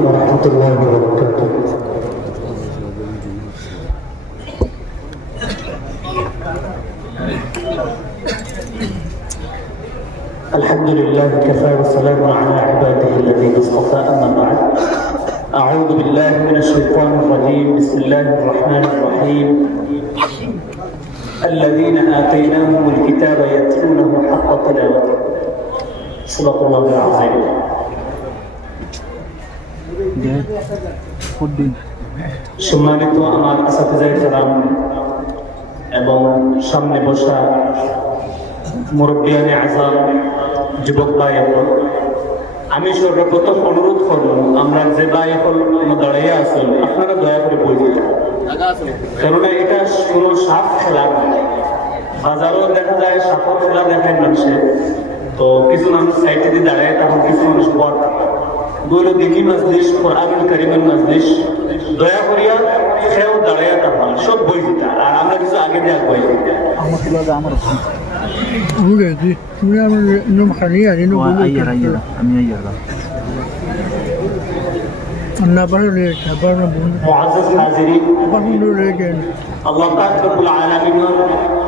ورحمة الله وبركاته. الحمد لله كفى والسلام على عباده الذين اصطفى، أما بعد. أعوذ بالله من الشيطان الرجيم. بسم الله الرحمن الرحيم. الذين آتيناهم الكتاب يتلونه حق تلاوته. صدق الله العظيم. সম্মানিত আমার আসাতিজায়ে কেরাম এবং সামনে বসা মুরব্বিয়ানে আযম, যুবক ভাই, আমি সর্বপ্রথম অনুরোধ করব, আমরা যে ভাই হল দাঁড়িয়ে আছেন আপনারা দয়া করে বই দিতে, কারণ এটা কোনো সাপ খেলা নয়। বাজারও দেখা যায় সাপের খেলা দেখায় মানুষে, তো কিছু মানুষ সাইডে দিয়ে দাঁড়ায়, তখন কিছু মানুষ পর বইলো দেখি মজলিস, কোরআনুল কারীমের মজলিস, দয়া করিয়া সেও দাঁড়াইয়া তখন সব বই দিতা, আর আমরা কিছু আগে দিয়ে বই দিতা। আল্লাহ পাক রব্বুল আলামিনের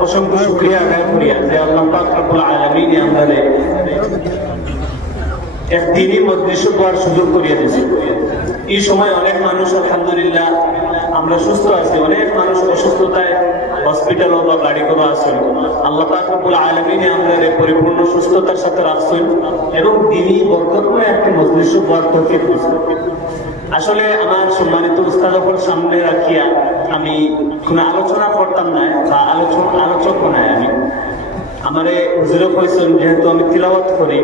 অসংখ্য শুকরিয়া আদায় করি যে আল্লাহ পাক রব্বুল আলামিন আমাদের এক দিনই মজলিস করার সুযোগ করিয়া দিয়েছে। এই সময় অনেক মানুষ আলহামদুলিল্লাহ আমরা সুস্থ আছি, অনেক মানুষ অসুস্থতায় হসপিটাল বা গাড়ি করে আসেন। আল্লাহ পাক রব্বুল আলামিন আমাদের পরিপূর্ণ সুস্থতার সাথে রাখছেন এবং দিনই বরকতময় একটি মজলিস করার তৌফিক দিয়েছেন। আসলে আমার সম্মানিত উস্তাদের সামনে রাখিয়া আমি কোনো আলোচনা করতাম না বা আলোচক নাই। আমি আমারে হুজুরও কইছেন, যেহেতু আমি তিলাওয়াত করি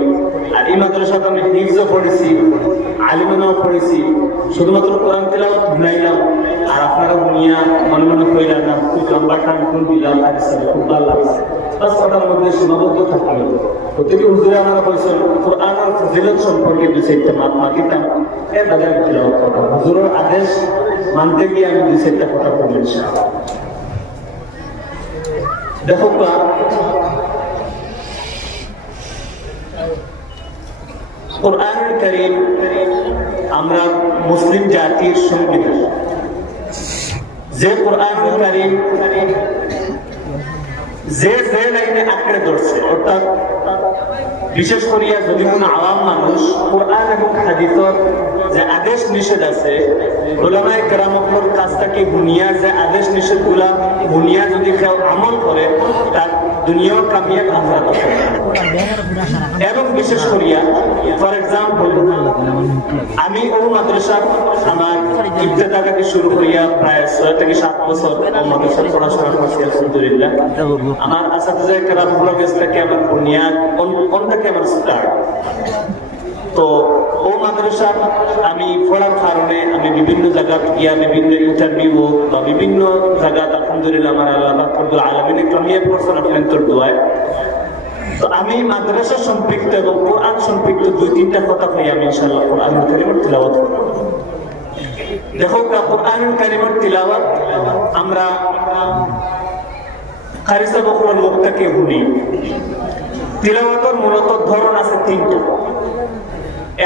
আর এই মাদ্রাসাতে আমি হিফজও পড়েছি, আলিমানাও পড়েছি, শুধুমাত্র কোরআন তিলাওয়াত শুনাইলাম আর আপনারা শুনিয়া মনে মনে কইলাম না, খুব লম্বা টান কোন দিলাম, খুব ভালো লাগছে, বাস ওটার মধ্যে সীমাবদ্ধ থাকলো। প্রতিটি হুজুরে আমরা কইছেন কোরআন আর ফজিলত সম্পর্কে দুই চারটা মাগিতাম, এর বাজার তিলাওয়াত করতাম। হুজুরের আদেশ মানতে গিয়ে আমি দুই চারটা কথা বললাম। দেখো কোরআনুল কারীম আমরা মুসলিম জাতির সংবিধান। যে কোরআনুল কারীম যে লাইনে আঁকড়ে ধরছে, অর্থাৎ বিশেষ করিয়া যদি কোন আওয়াম মানুষ কোরআন এবং হাদিসের যে আদেশ নিষেধ আছে, উলামায়ে কেরামের কাছ থেকে বুনিয়াদ যে আদেশ নিষেধ গুলা বুনিয়াদ যদি কেউ আমল করে, তার দুনিয়ার কামিয়াব আখিরাত হবে। এবং বিশেষ করিয়া ফর এক্সাম্পল আমি ও মাদ্রাসা আমার ইবতেদা থেকে শুরু করিয়া প্রায় 6 থেকে 7 বছর মাদ্রাসা পড়াশোনা করছি আলহামদুলিল্লাহ। আমার আসাতিজায়ে কেরামগুলোর কাছ থেকে আমার বুনিয়াদ কোন থেকে আমার স্টার্ট। তো ও মাদ্রাসা আমি পড়ার কারণে আমি বিভিন্ন জায়গা গিয়া বিভিন্ন ইন্টারভিউ বা বিভিন্ন জায়গা আলহামদুলিল্লাহ আমার আল্লাহ পাক রব্বুল আলামিন কামিয়াব করছেন আপনাদের দোয়ায়। তো আমি মাদ্রাসা সম্পৃক্ত এবং কোরআন সম্পৃক্ত 2-3টা কথা কই আমি ইনশাআল্লাহ কোরআনুল কারীমের তিলাওয়াত করব। দেখো কোরআনুল কারীমের তিলাওয়াত আমরা কারি সাহেবের মুখ থেকে শুনি। তিলাওয়াতের মূলত ধরন আছে 3টা।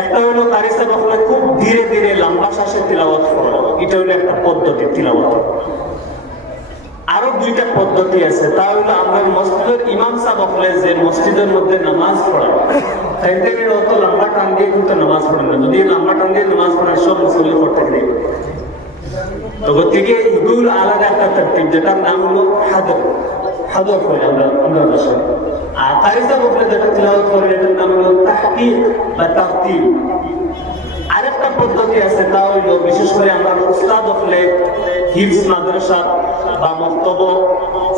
একটা হলো কারি সাহেব খুব ধীরে ধীরে লম্বা শ্বাসে তিলাওয়াত করা, এটা হলো একটা পদ্ধতি তিলাওয়াত। আরো 2টা পদ্ধতি আছে, তা হলো আমরা মসজিদের ইমাম সাহেব হলে যে মসজিদের মধ্যে নামাজ পড়া, তাইতে অত লম্বা টান দিয়ে কিন্তু নামাজ পড়েন না। যদি লম্বা টান দিয়ে নামাজ পড়েন সব মুসলিম করতে নেই। তো গতিকে এগুলো আলাদা একটা তরতিব, যেটার নাম হলো হাদর করে আমরা বসে। আর কারি সাহেব হলে যেটা তিলাওয়াত করে এটার নাম হলো তাহকিক বা তারতিল। আরেকটা পদ্ধতি আছে, তা হইল বিশেষ করে আমরা উস্তাদ হলে হিফজ মাদ্রাসা বা মক্তব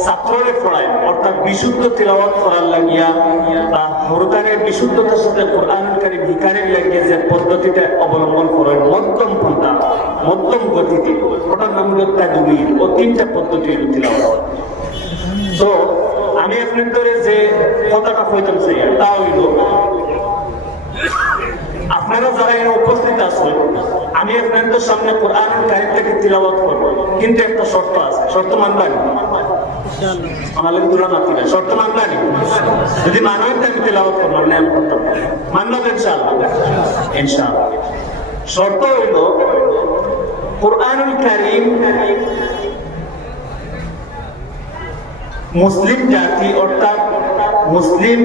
ছাত্ররে পড়ায়, অর্থাৎ বিশুদ্ধ তিলাওয়াত করার লাগিয়া বা হরদানের বিশুদ্ধতার সাথে কোরআনুল কারীম হিকারের লাগিয়া যে পদ্ধতিটা অবলম্বন করেন মধ্যম পন্থা মধ্যম গতিতে, ওটার নাম হলো তাজউইদ। ও 3টা পদ্ধতি তিলাওয়াত। তো আমি আপনাদের যে কথাটা কইতাম চাই তা হইল, আপনারা যারা এখানে উপস্থিত আছেন, আমি আপনাদের সামনে কোরআনুল কারীম থেকে তিলাওয়াত করব, কিন্তু একটা শর্ত আছে। শর্ত মানবেন? আমাদের দুরা মাফি না, শর্ত মানবেন? যদি মানবেন আমি তিলাওয়াত করব, না করতাম, মানবেন ইনশাআল্লাহ? ইনশাআল্লাহ। শর্ত হইল কুরআনুল কারীম মুসলিম জাতি অর্থাৎ মুসলিম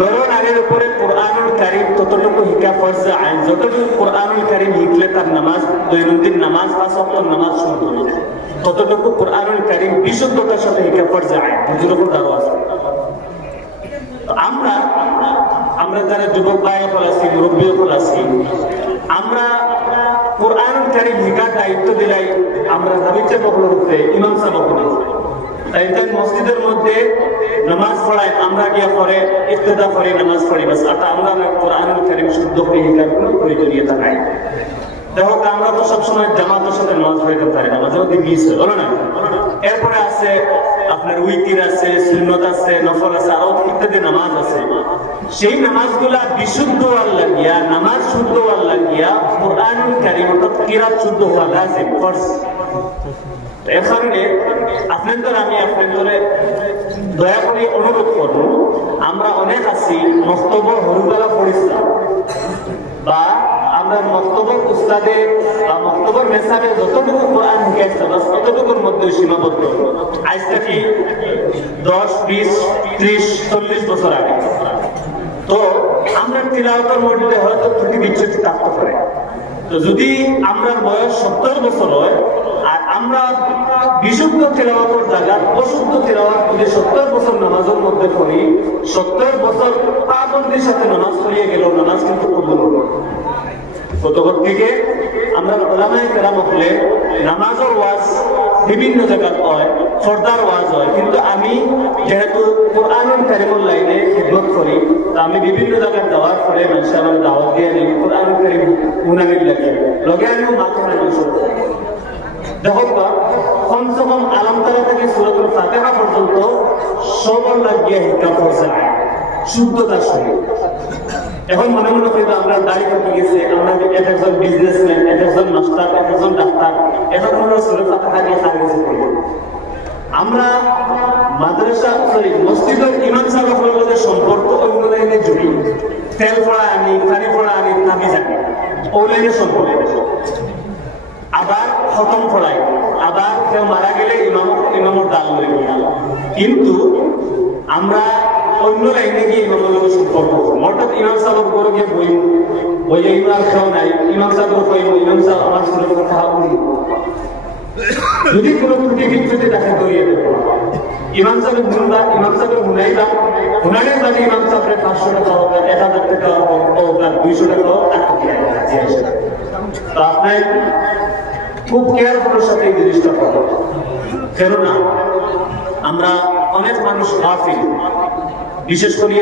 নর-নারীর উপরে কুরআনুল কারীম ততটুকু শিক্ষা ফরজ আইন, যতটুকু কুরআনুল কারীম শিখলে তার নামাজ, দৈনন্দিন নামাজ, 5 ওয়াক্ত নামাজ শুদ্ধ হবে, ততটুকু কুরআনুল কারীম বিশুদ্ধতার সাথে শিক্ষা ফরজ আইন, হুজুরের দাও আছে। আমরা যারা যুবক ভাই হল আছি, মুরব্বী হল আছি, আমরা কুরআনুল কারীম শিখার দায়িত্ব দিলাই আমরা হাবিজে বকলর উপরে, ইমাম সাহেব তাই মসজিদের মধ্যে নামাজ পড়ায়, আমরা গিয়া পরে ইফতেদা করে নামাজ পড়ি, বাস এটা আমরা কুরআনুল কারীম শুদ্ধ করে শিখার কোনো প্রয়োজনীয়তা নাই। দেখো আমরা তো সবসময় জামাতের সাথে নামাজ পড়তে পারি না, মাঝে মধ্যে মিস হয়, বলো না? এরপরে আছে আপনার উইতির আছে, সুন্নত আছে, নফল আছে, আরো ইত্যাদি নামাজ আছে। সেই নামাজগুলা বিশুদ্ধ হওয়ার লাগিয়া, নামাজ শুদ্ধ হওয়ার লাগিয়া কুরআনুল কারীম অর্থাৎ কিরাত শুদ্ধ হওয়া লাজিম, ফরজ। এখানে আপনাদের আমি আপনাদের দয়া করে অনুরোধ করব, আমরা অনেক আছি মক্তব্য হরুবেলা পড়িছিলাম বা আমরা মক্তব্য উস্তাদে বা মক্তব্য মেসাবে যতটুকু কোরআন শিখাইছে বাস ততটুকুর মধ্যে সীমাবদ্ধ। আজ থেকে 10, 20, 30, 40 বছর আগে তো আমরা তিলাওয়াতের মধ্যে হয়তো ত্রুটি বিচ্যুতি থাকতে পারে। তো যদি আমরা বয়স 70 বছর হয় আর আমরা বিশুদ্ধ তেলাওয়াতের জায়গা অশুদ্ধ তেলাওয়াত যদি 70 বছর নামাজের মধ্যে করি, 70 বছর পাবন্দির সাথে নামাজ পড়িয়ে গেল, নামাজ কিন্তু কবুল হলো। কতক্ষণ থেকে আমরা ওলামায়ে কেরাম হলে নামাজের ওয়াজ বিভিন্ন জায়গায় হয়, ফরদার ওয়াজ হয়, কিন্তু আমি যেহেতু কুরআনুল কারীমের লাইনে খিদমত করি, আমি বিভিন্ন জায়গায় যাওয়ার পরে মানুষের আমার দাওয়াত দিয়ে নিই কুরআনুল কারীম উনানির লাগে লগে আমিও মাত্র দেখো কমসে কম আলমতারা থেকে সূরাতুল ফাতিহা পর্যন্ত সবার লাগিয়ে শিক্ষা করছে শুদ্ধতার সঙ্গে। এখন মনে মনে করি আমরা দাঁড়িয়ে থেকে গেছে, আমরা একজন বিজনেসম্যান, একজন মাস্টার, একজন ডাক্তার, এখন আমরা সূরাতুল ফাতিহা দিয়ে খাই গেছে। আমরা মাদ্রাসা মসজিদের ইমাম সাহেবের মধ্যে সম্পর্ক অন্য লাইনে জড়ি, তেল পড়া আনি, পানি পড়া আনি, নামি জানি, ও লাইনে সম্পর্ক। আবার খতম পড়াই, আবার কেউ মারা গেলে ইমামর দাল লই, কিন্তু আমরা অন্য লাইনে গিয়ে ইমামের লোকের সম্পর্ক অর্থাৎ ইমাম সাহেব করে গিয়ে বইলে ইমাম কেউ নাই, ইমাম সাহেব কইব ইমাম সাহেব আমার সুরের কথা বলি, যদি কোনো ত্রুটি বিচ্যুতি দেখা করিয়ে দেব ইমাম সাহেব শুনবা, ইমাম সাহেব শুনাইবা, শুনাইলে যদি ইমাম সাহেবের 500 টাকা হোক, 1000 টাকা হোক, 200 টাকা হোক, তো আপনার খুব কেয়ারফুলের সাথে এই জিনিসটা করবো। কেননা আমরা অনেক মানুষ গাফিল, বিশেষ করে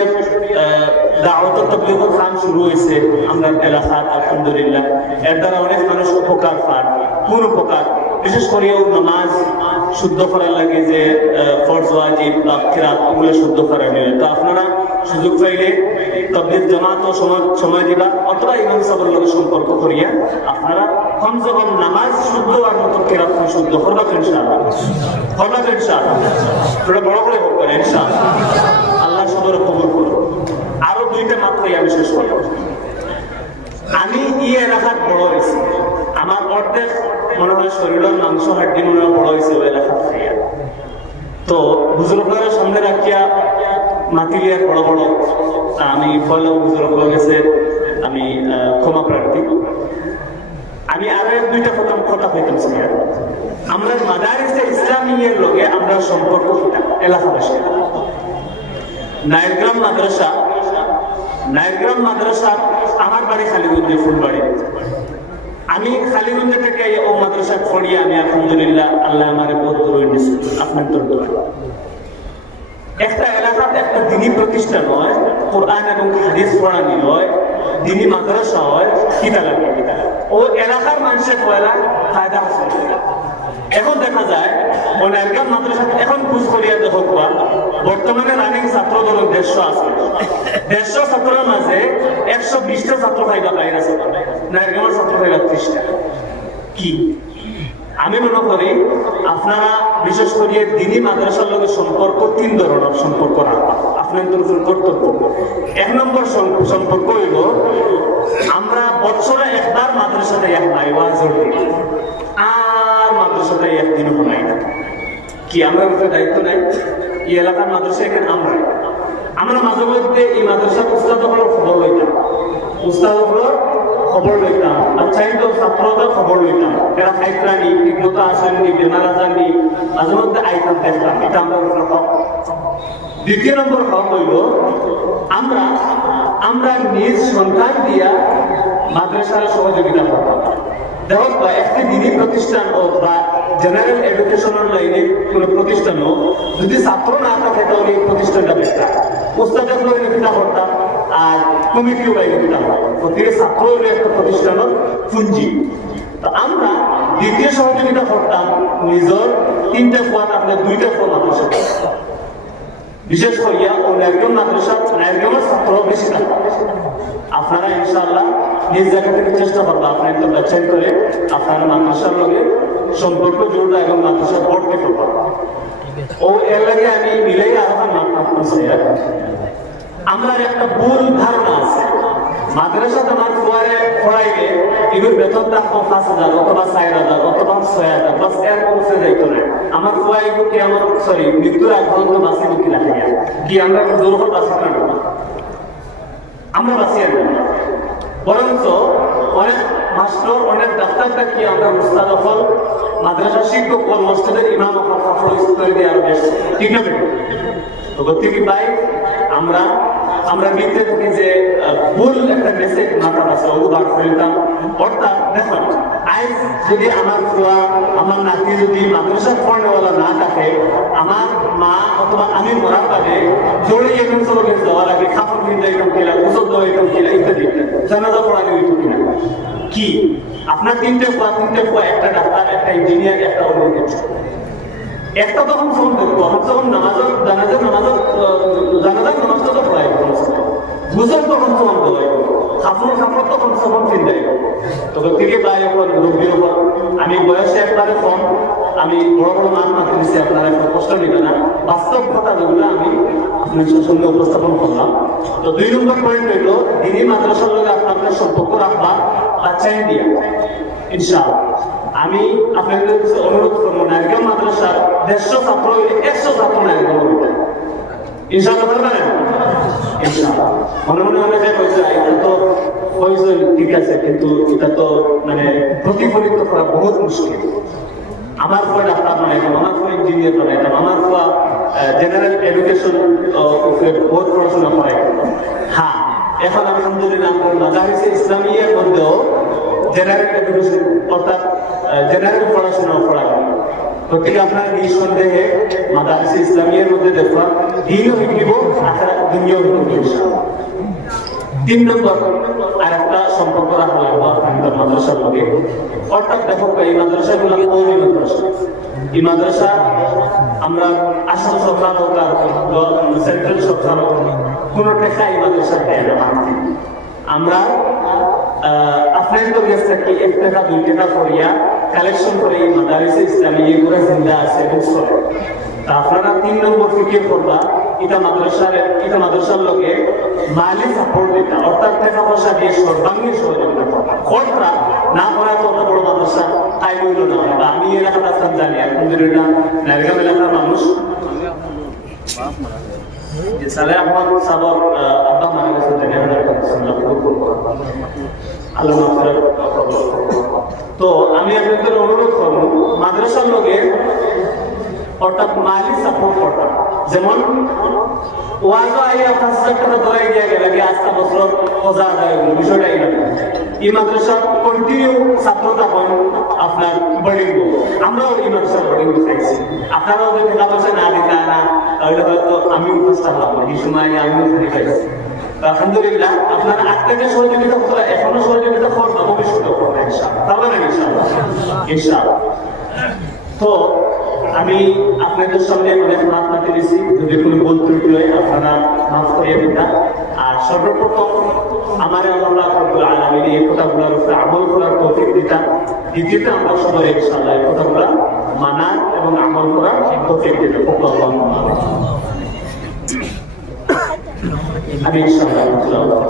দাওয়াত তাবলীগের কাম শুরু হয়েছে আমরা এলাকায় আলহামদুলিল্লাহ, এর দ্বারা অনেক মানুষ উপকার পান। কোন উপকার? বিশেষ করে নামাজ শুদ্ধ করার লাগে যে ফরজ ওয়াজিব বা কিরাত ওগুলো শুদ্ধ করা নিয়ে, তো আপনারা সুযোগ পাইলে তাবলীগ জামাত ও সময় দিবা অথবা ইমাম সাহেবের লগে সম্পর্ক করিয়া আপনারা কমসে কম নামাজ শুদ্ধ আর মতো কিরাত শুদ্ধ করবা ইনশাআল্লাহ, করবা ইনশাআল্লাহ, তোমরা বড় করে হোক করে ইনশাআল্লাহ, আল্লাহ সবার কবুল করুন। আরো 2টা মাত্রই আমি শেষ করব। আমি এলাকার বড় হয়েছি, আমার অর্ধেক মনে হয় শরীরের মাংস হাড্ডি মনে হয় বড় হয়েছে ওই এলাকা খাইয়া, তো বুজুর্গের সামনে রাখিয়া মাতিলিয়ার বড় বড় আমি ফল বুজুর্গ গেছে, আমি ক্ষমা প্রার্থী। আমি আরো 2টা কথা কইতেছি, আমরা মাদারিসে ইসলামিয়ের লগে আমরা সম্পর্ক এলাকাবাসী। নাইরগ্রাম মাদ্রাসা আমার বাড়ি খালিগঞ্জে, ফুলবাড়ি। আমি খালিগঞ্জে থেকে ও মাদ্রাসা পড়িয়ে আমি আলহামদুলিল্লাহ আল্লাহ আমার বহুত দূর নিয়েছি আপনার দরবারে। একটা এলাকাতে একটা দিনী প্রতিষ্ঠান হয়, কোরআন এবং হাদিস পড়ানি হয়, দিনী মাদ্রাসা হয়, কিতা লাগে ও এলাকার মানুষের পয়লা ফায়দা আছে। এখন দেখা যায় নাইরগ্রাম মাদ্রাসা এখন খোঁজ করিয়া দেখো বর্তমানে রানিং ছাত্র দল 150 আছে, 150 ছাত্রের মাঝে 120টা ছাত্র খাইবা বাইরে আছে, নাইরগ্রামের ছাত্র খাইবা 30টা। কি আমি মনে করি আপনারা বিশেষ করে দিনী মাদ্রাসার লগে সম্পর্ক 3 ধরনের সম্পর্ক রাখবা আপনাদের উপর কর্তব্য। 1 নম্বর সম্পর্ক হইল আমরা বছরে একবার মাদ্রাসাতে যাই ওয়াজের দিন, আর মাদ্রাসাতে একদিনও বানাই না। কি আমরা উপরে দায়িত্ব নেই? এই এলাকার মাদ্রাসা এখানে আমরা মাঝে মধ্যে এই মাদ্রাসার উস্তাদ হলো খবর লইতাম, উস্তাদ হলো খবর লইতাম, আচ্ছা তো ছাত্রদের খবর লইতাম, এরা খাইতানি ঠিকমতো আসেননি, বেমার আসাননি, মাঝে মধ্যে আইতাম দেখতাম। এটা আমরা হক। 2 নম্বর হক হইল আমরা নিজ সন্তান দিয়া মাদ্রাসার সহযোগিতা করব। দেখো একটি দিনী প্রতিষ্ঠান হোক বা জেনারেল এডুকেশনের লাইনে কোন প্রতিষ্ঠান হোক, যদি ছাত্র না থাকে তাহলে এই প্রতিষ্ঠানটা বেকার। উস্তাদের লাইনে কিতা করতাম আর কমিটিও লাইনে কিতা হয়, প্রত্যেকে ছাত্র হইলে একটা প্রতিষ্ঠানের পুঞ্জি। তো আমরা দ্বিতীয় সহযোগিতা করতাম নিজের 3টা পদ আপনার 2টা পদ মাদ্রাসা, বিশেষ করিয়া ও নারীগঞ্জ মাদ্রাসা নারীগঞ্জের ছাত্র বেশি থাকবে। আপনারা ইনশাআল্লাহ নিজ জায়গা থেকে চেষ্টা করবো আপনার তো বাচ্চাই করে আপনারা মাদ্রাসার লগে সম্পর্ক জোড়া এবং মাদ্রাসা পড়তে করবো। ও এর লাগে আমি মিলাই আলোচনা করছি। আমরা একটা ভুল ধারণা আছে মাদ্রাসা তোমার ফুয়ারে পড়াইলে এগুলোর বেতন থাকতো 5,000 অথবা 4,000 অথবা 6,000, বাস এর পৌঁছে যাইতো না। আমার ফুয়া এগুলো কি আমার মৃত্যুর আগ পর্যন্ত বাঁচি কি রাখে কি আমরা জোর করে বাঁচি না, আমরা বাঁচিয়ে দেব। বরঞ্চ অনেক মাস্টার অনেক ডাক্তারটা কি আমরা উস্তাদ হল মাদ্রাসা শিক্ষক ও মসজিদের ইমাম করে দেওয়ার বেশ ঠিক না? তো গতিকে ভাই আমরা মিথ্যে থাকি যে ভুল একটা মেসেজ মাথা আছে ওগুলো বার ফেলতাম। অর্থাৎ দেখুন আজ যদি আমার ফুয়া আমার নাতি যদি মাদ্রাসার পড়নেওয়ালা না থাকে, আমার মা অথবা আমি মরার পাবে জোরে এরকম চলবে দেওয়া লাগে, খাবার কিনতে এরকম খেলা, ওষুধ দেওয়া এরকম খেলা ইত্যাদি জানাজা পড়ানো হইত কিনা। কি আপনার 3টে ফুয়া একটা ডাক্তার, একটা ইঞ্জিনিয়ার, একটা অন্য একটা তখন ফোন দেখবো তখন জানাজার নামাজটা তো পড়াই বুঝল তখন ফোন দেওয়াই খাফর তখন সবন চিন্তাই তখন থেকে বাইরে মুরব্বী হবো। আমি বয়সে একবারে কম, আমি বড় বড় মান মানতে দিচ্ছি, আপনারা একটা কষ্ট নেবে না। বাস্তব কথা যেগুলো আমি আপনার সঙ্গে উপস্থাপন করলাম। তো 2 নম্বর পয়েন্ট হইল দিনী মাদ্রাসার লগে আপনাদের সম্পর্ক রাখবা বাচ্চাই দিয়া। ইনশাআল্লাহ আমি আপনাদের কাছে অনুরোধ করবো নারীগঞ্জ মাদ্রাসার 150 ছাত্র হইলে 100 ছাত্র নারীগঞ্জ হইবে ইনশাআল্লাহ পারবেন? ইনশাআল্লাহ। মনে হয় যে এটা তো প্রয়োজন ঠিক আছে, কিন্তু এটা তো মানে প্রতিফলিত করা বহুত মুশকিল। আমার ফুয়া ডাক্তার বানাইতাম, আমার ফুয়া ইঞ্জিনিয়ার বানাইতাম, আমার ফুয়া জেনারেল এডুকেশন বহুত পড়াশোনা করাইতাম। হ্যাঁ, এখন আলহামদুলিল্লাহ আমাদের মাদারিসে ইসলামিয়ার মধ্যেও জেনারেল এডুকেশন অর্থাৎ জেনারেল পড়াশোনা করা হয়। প্রত্যেকে আপনার নিঃসন্দেহে মাদারিসে ইসলামিয়ার মধ্যে দেখলাম দিনও শিখিব আখিরাত দুনিয়াও শিখিব। 3 নম্বর আর একটা সম্পর্ক রাখা লাগবে আপনাদের মাদ্রাসার লগে। অর্থাৎ দেখো এই মাদ্রাসাগুলো কওমি মাদ্রাসা, এই মাদ্রাসা আমরা আসাম সরকার হোক আর সেন্ট্রাল সরকার হোক কোন টাকা এই মাদ্রাসা দেয় না। আমরা আপনাদের কাছ থেকে 1 টাকা 2 টাকা করিয়া কালেকশন করে এই মাদারিসে ইসলামী এগুলো জিন্দা আছে বুঝছেন। তা আপনারা 3 নম্বর ফিকির করবা এটা মাদ্রাসার লোকে মালি সাপোর্ট দিতা, অর্থাৎ টাকা পয়সা দিয়ে সর্বাঙ্গীন সহযোগিতা করবা। খরচা না করা তো অত বড় মাদ্রাসা তাই হইল না। বা আমি এলাকাটা আসতাম জানি আলহামদুলিল্লাহ নারীগঞ্জ এলাকার মানুষ যে সালে আহমদ সাবর আব্বা মারা গেছে আল্লাহ মাফিরাত। তো আমি আপনাদের অনুরোধ করবো মাদ্রাসার লোকে অর্থাৎ মালি সাপোর্ট করতাম। যেমন ওয়াজও আইয়া 5,000 টাকা ধরে গিয়ে গেলে আজকা বছর পজা আদায় বিষয়টা এই মাদ্রাসা কন্টিনিউ ছাত্র থাকুন আপনার বোর্ডিং। আমরাও এই মাদ্রাসার বোর্ডিং খাইছি, আপনারাও যদি টাকা পয়সা না দিতে না তাহলে হয়তো আমি উপস্থা হলাম এই সময় আমিও খাইছি। আলহামদুলিল্লাহ আপনারা আজ থেকে সহযোগিতা করে এখনো সহযোগিতা করবো, ভবিষ্যতে করবো ইনশাআল্লাহ, পারবেন না ইনশাআল্লাহ? ইনশাআল্লাহ। তো আমি আপনাদের সামনে অনেক মাফ মাতি দিয়েছি, যদি কোনো ভুল ত্রুটি হয় আপনারা মাফ করিয়ে দিতা। আর সর্বপ্রথম আমার আল্লাহ রাব্বুল আলামিন এই কথাগুলোর উপরে আমল করার তৌফিক দিতা। দ্বিতীয়ত আমরা সবাই ইনশাআল্লাহ এই কথাগুলা মানার এবং আমল করার তৌফিক দিন। আমি ইনশাআল্লাহ